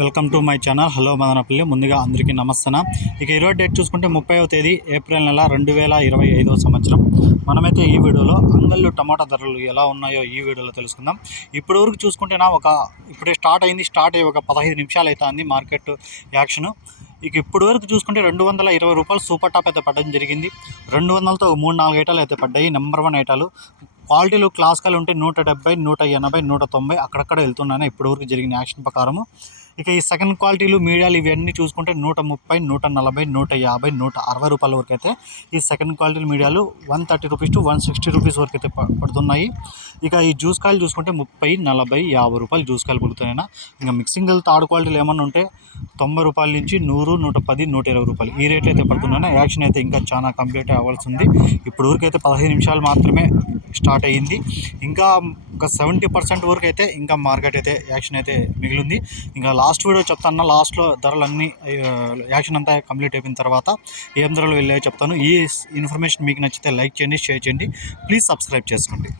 Welcome to my channel. Hello Madanapalli. ముందుగా అందరికీ నమస్తన ఇక ఈరోజు డేట్ చూసుకుంటే ముప్పైవ తేదీ ఏప్రిల్ నెల రెండు వేల ఇరవై ఐదవ సంవత్సరం. మనమైతే ఈ వీడియోలో అంగళ్ళు టమాటా ధరలు ఎలా ఉన్నాయో ఈ వీడియోలో తెలుసుకుందాం. ఇప్పటి వరకు చూసుకుంటేనా ఒక ఇప్పుడే స్టార్ట్ అయింది. స్టార్ట్ అయ్యి ఒక పదహైదు నిమిషాలు అవుతుంది మార్కెట్ యాక్షన్. ఇక ఇప్పుడు వరకు చూసుకుంటే రెండు వందల ఇరవై రూపాయలు సూపర్ టాప్ అయితే పడడం జరిగింది. రెండు వందలతో మూడు నాలుగు ఐటాలు అయితే పడ్డాయి. నెంబర్ వన్ ఐటాలు. క్వాలిటీలు క్లాసికల్ ఉంటే నూట డెబ్బై నూట ఎనభై నూట తొంభై అక్కడక్కడ వెళ్తున్నాను ఇప్పటివరకు జరిగిన యాక్షన్ ప్రకారము ఇక ఈ సెకండ్ క్వాలిటీలు మీడియాలు ఇవన్నీ చూసుకుంటే నూట ముప్పై నూట నలభై నూట యాభై నూట అరవై రూపాయల వరకు అయితే ఈ సెకండ్ క్వాలిటీ మీడియాలు one thirty rupees to one sixty rupees వరకు అయితే పడుతున్నాయి. ఇక ఈ జ్యూస్ కాయలు చూసుకుంటే ముప్పై నలభై యాభై రూపాయలు జ్యూస్ కాయలు పడుతున్నాయి ఇంకా మిక్సింగ్ థర్డ్ క్వాలిటీలు ఏమన్నా ఉంటే తొంభై రూపాయల నుంచి నూరు నూట పది నూట ఇరవై రూపాయలు. ఈ రేట్లు అయితే పడుతున్నాయి యాక్షన్ అయితే ఇంకా చాలా కంప్లీట్ అవ్వాల్సి ఉంది. ఇప్పుడు వరకు అయితే పదహైదు నిమిషాలు మాత్రమే స్టార్ట్ అయ్యింది. ఇంకా ఒక సెవెంటీ పర్సెంట్ వరకు అయితే ఇంకా మార్కెట్ అయితే యాక్షన్ అయితే మిగిలింది. ఇంకా లాస్ట్ వీడియో చెప్తాను లాస్ట్లో ధరలన్నీ ఆ, యాక్షన్ అంతా కంప్లీట్ అయిపోయిన తర్వాత ఏం ధరలు వెళ్ళాయో చెప్తాను. ఈ ఇన్ఫర్మేషన్ మీకు నచ్చితే లైక్ చేయండి షేర్ చేయండి. ప్లీజ్ సబ్స్క్రైబ్ చేసుకోండి.